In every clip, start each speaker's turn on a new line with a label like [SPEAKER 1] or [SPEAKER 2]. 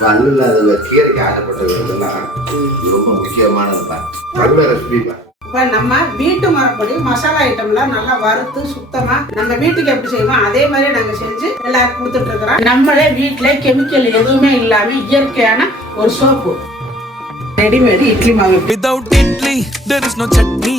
[SPEAKER 1] பல்லு இல்லாதவங்க கீரைக்கு இது ரொம்ப முக்கியமானதுப்பா நல்ல ரெசிபிப்பா
[SPEAKER 2] இப்போ நம்ம வீட்டு மரப்படி மசாலா ஐட்டம்லாம் நல்லா வறுத்து சுத்தமா நம்ம வீட்டுக்கு எப்படி செய்வோம் அதே மாதிரி நாங்க செஞ்சு எல்லாருக்கும் கொடுத்துட்டு இருக்கிறோம். நம்மளே வீட்டுல கெமிக்கல் எதுவுமே இல்லாம இயற்கையான ஒரு சோப்பு ரெடிமேட் இட்லி மாவு.
[SPEAKER 3] Without idli, there is no chutney.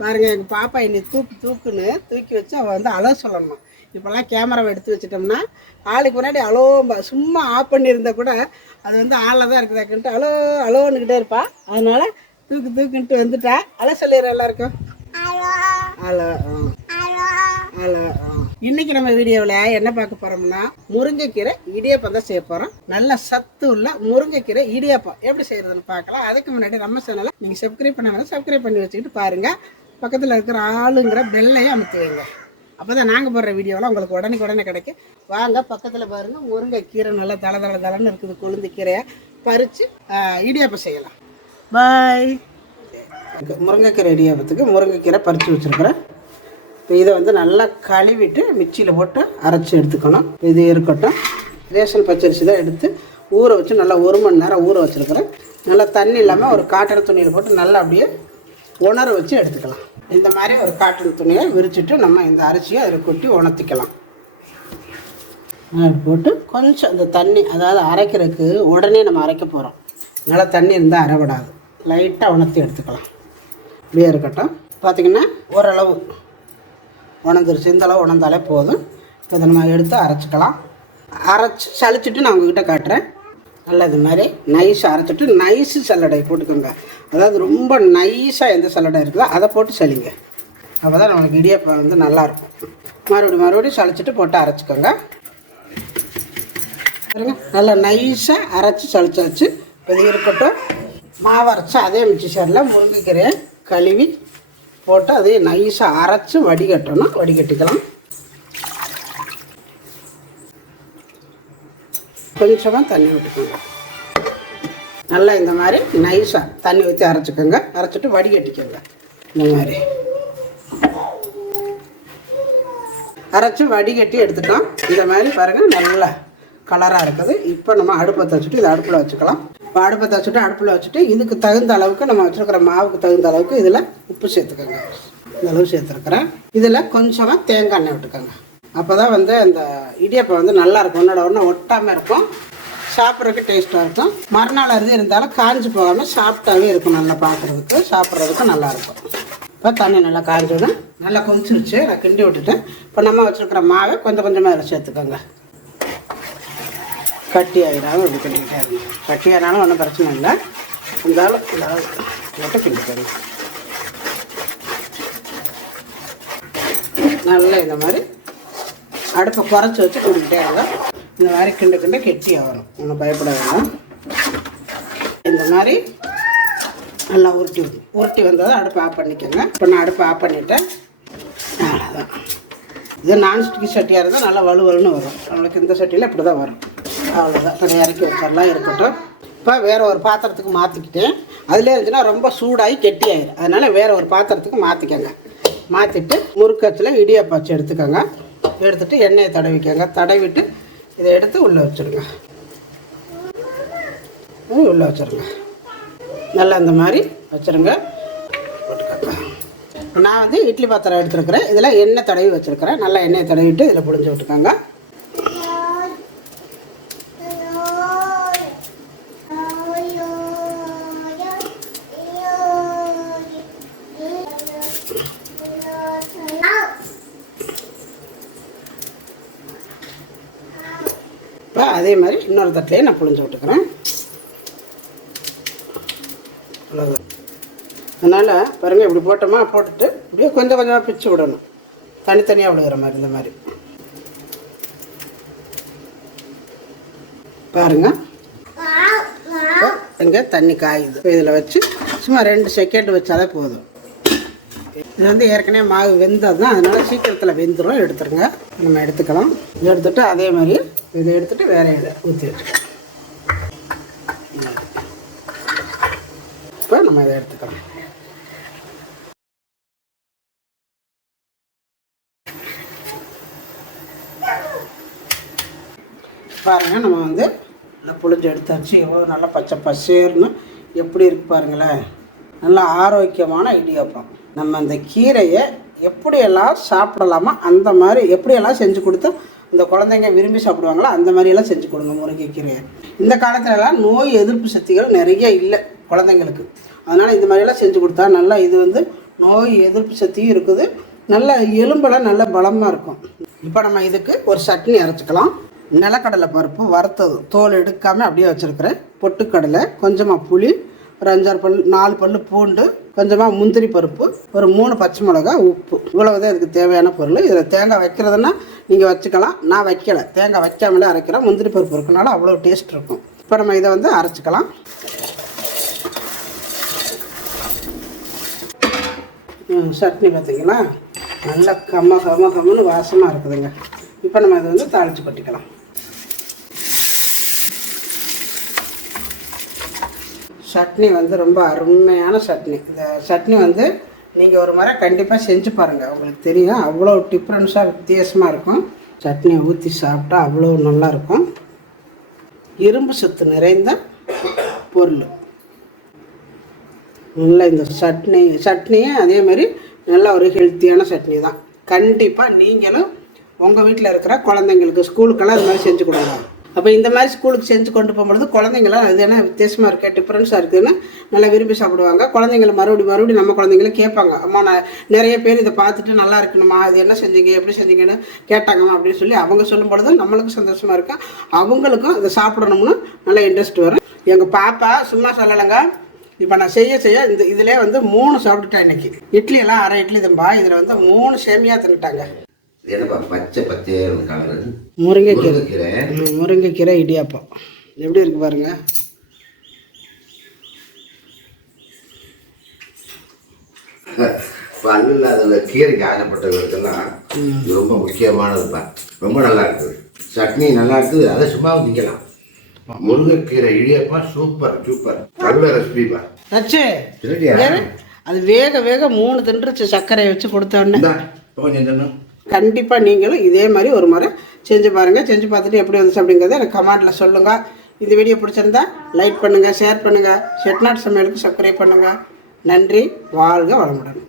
[SPEAKER 2] பாருங்க எங்க பாப்பா என்னை தூக்கு தூக்குன்னு தூக்கி வச்சு அவள் வந்து அலோ சொல்லணும். இப்போல்லாம் கேமராவை எடுத்து வச்சிட்டோம்னா ஆளுக்கு முன்னாடி அலோ சும்மா ஆஃப் பண்ணியிருந்தா கூட அது வந்து ஆளில் தான் இருக்குதாக்குன்ட்டு அலோ அலோன்னுக்கிட்டே இருப்பா. அதனால தூக்கு தூக்குன்ட்டு வந்துட்டா. அலோ சொல்லிடுற எல்லாருக்கும். அலோ ஹலோ இன்னைக்கு நம்ம வீடியோவில் என்ன பார்க்க போறோம்னா முருங்கைக்கீரை இடியாப்பம் தான் செய்ய போறோம். நல்ல சத்து உள்ள முருங்கைக்கீரை இடியாப்பம். எப்படி செய்யறதுன்னு பார்க்கலாம். அதுக்கு முன்னாடி நம்ம சேனலை நீங்க சப்ஸ்கிரைப் பண்ணாங்க சப்ஸ்கிரைப் பண்ணி வச்சுக்கிட்டு பாருங்க. பக்கத்தில் இருக்கிற ஆளுங்கிற பெல்லையும் அமுத்தி வைங்க. அப்பதான் நாங்கள் போடுற வீடியோலாம் உங்களுக்கு உடனே உடனே கிடைக்கும். வாங்க பக்கத்தில் பாருங்க முருங்கைக்கீரை நல்லா தலை தலை தலைன்னு இருக்குது. கொழுந்து கீரையை பறித்து இடியாப்பம் செய்யலாம். பாய் முருங்கைக்கீரை இடியாப்பத்துக்கு முருங்கைக்கீரை பறித்து வச்சுருக்கிறேன். இப்போ இதை வந்து நல்லா கழுவிட்டு மிக்சியில் போட்டு அரைச்சி எடுத்துக்கணும். இது இருக்கட்டும். ரேஷன் பச்சரிசி தான் எடுத்து ஊற வச்சு நல்லா ஒரு மணி நேரம் ஊற வச்சுருக்கிறேன். நல்லா தண்ணி இல்லாமல் ஒரு காட்டன் துணியில் போட்டு நல்லா அப்படியே உணர வச்சு எடுத்துக்கலாம். இந்த மாதிரி ஒரு காட்டன் துணியை விரிச்சிட்டு நம்ம இந்த அரிசியை அதில் கொட்டி உணர்த்திக்கலாம். போட்டு கொஞ்சம் அந்த தண்ணி அதாவது அரைக்கிறதுக்கு உடனே நம்ம அரைக்க போகிறோம் நல்லா தண்ணி இருந்தால் அரைவிடாது லைட்டாக உணர்த்தி எடுத்துக்கலாம். இப்படியே இருக்கட்டும். பார்த்திங்கன்னா ஓரளவு உணர்ந்துருச்சு இந்த அளவு உணர்ந்தாலே போதும். இப்போ இதை நம்ம எடுத்து அரைச்சிக்கலாம். அரைச்சி சளிச்சிட்டு நான் உங்ககிட்ட காட்டுறேன். நல்லா இது மாதிரி நைஸாக அரைச்சிட்டு நைஸு சல்லடை போட்டுக்கோங்க. அதாவது ரொம்ப நைஸாக எந்த சல்லடை இருக்குதோ அதை போட்டு சலிங்க அப்போ தான் நம்மளுக்கு இடியப்பம் வந்து நல்லாயிருக்கும். மறுபடியும் மறுபடியும் சளிச்சிட்டு போட்டு அரைச்சிக்கோங்க. பாருங்க நல்லா நைஸாக அரைச்சி சளிச்சாச்சு. இப்போ இது இருக்கட்டும். மாவு அரைச்சி அதே மிக்சி சாரில் முருங்கைக்கீரையை கழுவி போட்டு அதையும் நைஸாக அரைச்சி வடிகட்டணும். வடிகட்டிக்கலாம். கொஞ்சமாக தண்ணி விட்டுக்கோங்க நல்லா இந்த மாதிரி நைஸாக தண்ணி ஊற்றி அரைச்சிக்கோங்க. அரைச்சிட்டு வடிகட்டிக்கோங்க. இந்த மாதிரி. அரைச்சி வடிகட்டி எடுத்துட்டோம் இந்த மாதிரி பாருங்கள் நல்லா கலராக இருக்குது. இப்போ நம்ம அடுப்பை வச்சுட்டு இதை அடுப்பில் வச்சுக்கலாம். அடுப்பை வச்சுட்டு அடுப்பில் வச்சுட்டு இதுக்கு தகுந்த அளவுக்கு நம்ம வச்சுருக்கிற மாவுக்கு தகுந்த அளவுக்கு இதில் உப்பு சேர்த்துக்கோங்க. இந்த அளவு சேர்த்துருக்குறேன். இதில் கொஞ்சமாக தேங்காய் எண்ணெய் விட்டுக்கோங்க. அப்போ தான் வந்து அந்த இடியப்பம் வந்து நல்லாயிருக்கும் ஒன்றோட ஒன்று ஒட்டாமல் இருக்கும். சாப்பிட்றதுக்கு டேஸ்ட்டாக இருக்கும். மறுநாள் அறுதி இருந்தாலும் காஞ்சி போகாமல் சாப்பிட்டாவே இருக்கும் நல்லா பார்க்குறதுக்கு. சாப்பிட்றதுக்கு நல்லாயிருக்கும் இப்போ தண்ணி நல்லா காஞ்சதும் நல்லா கொதிச்சிருச்சு. நான் கிண்டி விட்டுட்டேன். இப்போ நம்ம வச்சுருக்கிற மாவை கொஞ்சம் கொஞ்சமாக இதில் சேர்த்துக்கோங்க. கட்டி ஆகிடாமல் இப்படி கிண்டிக்கிட்டே இருங்க. கட்டி ஆனாலும் ஒன்றும் பிரச்சனை இல்லை. இருந்தாலும் இந்த மட்டும் கிண்டிக்கோங்க. நல்லா இந்த மாதிரி அடுப்பை குறைச்சி வச்சு கிண்டிக்கிட்டே இருந்தோம் இந்த மாதிரி கிண்டு கிண்ட கெட்டியாக வரும் ஒன்றும் பயப்பட வேண்டாம். இந்த மாதிரி நல்லா உருட்டி உருட்டி வந்ததும் அடுப்பை ஆஃப் பண்ணிக்கோங்க. இப்போ நான் அடுப்பை ஆஃப் பண்ணிட்டேன். அவ்வளோதான் இது நான்ஸ்டிக் சட்டியாக இருந்தால் நல்லா வலுவலுன்னு வரும். நம்மளுக்கு இந்த சட்டியில் இப்படி தான் வரும். அவ்வளோதான் இப்போ இறக்கி வச்சிடலாம் இருக்கட்டும். இப்போ வேறு ஒரு பாத்திரத்துக்கு மாற்றிக்கிட்டேன் அதிலே இருந்துச்சுன்னா ரொம்ப சூடாகி கெட்டி ஆயிடும் அதனால் வேறு ஒரு பாத்திரத்துக்கு மாற்றிக்கோங்க மாற்றிட்டு முறுக்கத்தில் இடியாப்பாச்சு எடுத்துக்கோங்க. எடுத்துட்டு எண்ணெயை தடவிக்கோங்க. தடவிட்டு இதை எடுத்து உள்ளே வச்சுருங்க. உள்ளே வச்சுருங்க. நல்லா இந்த மாதிரி வச்சுருங்க. நான் வந்து இட்லி பாத்திரம் எடுத்துருக்குறேன். இதில் எண்ணெய் தடவி வச்சுருக்கிறேன். நல்லா எண்ணெயை தடவிட்டு இதில் புழிஞ்சு விட்டுக்கோங்க. இப்போ அதே மாதிரி இன்னொரு தட்டிலே நான் புழிஞ்சு விட்டுக்கிறேன். அவ்வளோதான் அதனால் பாருங்கள் இப்படி போட்டோமா போட்டுட்டு அப்படியே கொஞ்சம் கொஞ்சமாக பிச்சு விடணும். தனித்தனியாக விழுகிற மாதிரி இந்த மாதிரி. பாருங்கள் இங்கே தண்ணி காயுது. இதில் வச்சு சும்மா ரெண்டு செகண்ட் வச்சாலே போதும். இது வந்து ஏற்கனவே மாவு வெந்தது தான் அதனால் சீக்கிரத்தில் வெந்துடும் எடுத்துருங்க. நம்ம எடுத்துக்கலாம். எடுத்துகிட்டு அதே மாதிரி இதை எடுத்துட்டு வேற இதை ஊற்றி வச்சுக்கலாம் இப்போ நம்ம இதை எடுத்துக்கலாம். பாருங்க நம்ம வந்து நல்லா புளிஞ்சு எடுத்தாச்சு. எவ்வளோ நல்லா பச்சை பசேர்னு எப்படி இருக்கு பாருங்களேன். நல்லா ஆரோக்கியமான இடியாப்பம் நம்ம அந்த கீரையை எப்படியெல்லாம் சாப்பிடலாமோ அந்த மாதிரி எப்படியெல்லாம் செஞ்சு கொடுத்தா இந்த குழந்தைங்க விரும்பி சாப்பிடுவாங்களோ அந்த மாதிரியெல்லாம் செஞ்சு கொடுங்க முருங்கைக்கீரையை இந்த காலத்துலலாம் நோய் எதிர்ப்பு சக்திகள் நிறைய இல்லை குழந்தைங்களுக்கு. அதனால் இந்த மாதிரியெல்லாம் செஞ்சு கொடுத்தா நல்லா இது வந்து நோய் எதிர்ப்பு சக்தியும் இருக்குது. நல்ல எலும்பெல்லாம் நல்ல பலமாக இருக்கும். இப்போ நம்ம இதுக்கு ஒரு சட்னி அரைச்சிக்கலாம். நிலக்கடலை பருப்பு வறுத்தது. தோல் எடுக்காமல் அப்படியே வச்சுருக்கிறேன். பொட்டுக்கடலை கொஞ்சமாக புளி ஒரு அஞ்சாறு பல் நாலு பல் பூண்டு கொஞ்சமாக முந்திரி பருப்பு ஒரு மூணு பச்சை மிளகா உப்பு. இவ்வளவு தான் இதுக்கு தேவையான பொருள். இதில் தேங்காய் வைக்கிறதுன்னா நீங்கள் வச்சுக்கலாம். நான் வைக்கலை. தேங்காய் வைக்காமலே அரைக்கிறேன். முந்திரி பருப்பு இருக்கனால அவ்வளோ டேஸ்ட் இருக்கும். இப்போ நம்ம இதை வந்து அரைச்சிக்கலாம். சட்னி பார்த்திங்களா நல்லா கம்ம கம்ம கம்முன்னு வாசமாக இருக்குதுங்க. இப்போ நம்ம இதை வந்து தாளித்து கொட்டிக்கலாம். சட்னி வந்து ரொம்ப அருமையான சட்னி. இந்த சட்னி வந்து நீங்கள் ஒரு முறை கண்டிப்பாக செஞ்சு பாருங்கள் உங்களுக்கு தெரியும். அவ்வளோ டிஃப்ரென்ஸாக வித்தியாசமாக இருக்கும். சட்னியை ஊற்றி சாப்பிட்டா அவ்வளோ நல்லா இருக்கும் இரும்பு சத்து நிறைந்த பொருள். நல்லா இந்த சட்னி சட்னியும் அதே மாதிரி நல்ல ஒரு ஹெல்த்தியான சட்னி தான். கண்டிப்பாக நீங்களும் உங்கள் வீட்டில் இருக்கிற குழந்தைங்களுக்கு ஸ்கூலுக்கெல்லாம் இது மாதிரி செஞ்சு கொடுங்க. அப்போ இந்த மாதிரி ஸ்கூலுக்கு செஞ்சு கொண்டு போகும்பொழுது குழந்தைங்களாம் அது என்ன வித்தியாசமாக இருக்குது டிஃப்ரென்ஸாக இருக்குதுன்னு நல்லா விரும்பி சாப்பிடுவாங்க. குழந்தைங்கள மறுபடியும் மறுபடியும் நம்ம குழந்தைங்கள கேட்பாங்க. அம்மா நான் நிறைய பேர் இதை பார்த்துட்டு நல்லா இருக்கணுமா? இது என்ன செஞ்சீங்க? எப்படி செஞ்சீங்கன்னு கேட்டாங்கம்மா அப்படின்னு சொல்லி அவங்க சொல்லும் பொழுது நம்மளுக்கும் சந்தோஷமாக இருக்கும் அவங்களுக்கும் இதை சாப்பிடணும்னு நல்லா இன்ட்ரெஸ்ட் வரும். எங்கள் பாப்பா சும்மா சொல்லலைங்க. இப்போ நான் செய்ய செய்ய இந்த இதிலே வந்து மூணு சாப்பிட்டுட்டேன் இன்னைக்கு. இட்லி எல்லாம் அரை இட்லி தம்பா. இதில் வந்து மூணு சேமியா தின்னுட்டாங்க.
[SPEAKER 1] என்னப்பா பச்சை பச்சையான கலரு?
[SPEAKER 2] முருங்கைக்கீரை.
[SPEAKER 1] முருங்கைக்கீரை?
[SPEAKER 2] இடியாப்பம். எப்படி இருக்கு பாருங்க?
[SPEAKER 1] பல்லு இல்லாத கீரைக்கு ஆசைப்பட்டவர்களுக்கெல்லாம் ரொம்ப முக்கியமானதுப்பா. ரொம்ப நல்லா இருக்குது. சட்னி நல்லா இருக்குது. அதை சும்மாவும் திங்கலாம். முருங்கைக்கீரை இடியப்பா சூப்பர் சூப்பர். நல்ல ரெசிபிப்பா.
[SPEAKER 2] நச்சு. அது வேக வேக மூணு தின்றுச்சு சர்க்கரையை வச்சு கொடுத்த உடனே
[SPEAKER 1] இந்தா இப்போ கொஞ்சம் தரணும்
[SPEAKER 2] கண்டிப்பாக நீங்களும் இதே மாதிரி ஒரு முறை செஞ்சு பாருங்கள் செஞ்சு பார்த்துட்டு எப்படி வந்துச்சு அப்படிங்கிறத எனக்கு கமெண்ட்டில் சொல்லுங்கள் இந்த வீடியோ பிடிச்சிருந்தா லைக் பண்ணுங்கள் ஷேர் பண்ணுங்கள் செட்நாட் சமையலுக்கு சப்ஸ்கிரைப் பண்ணுங்கள் நன்றி வாழ்க வளமுடன்.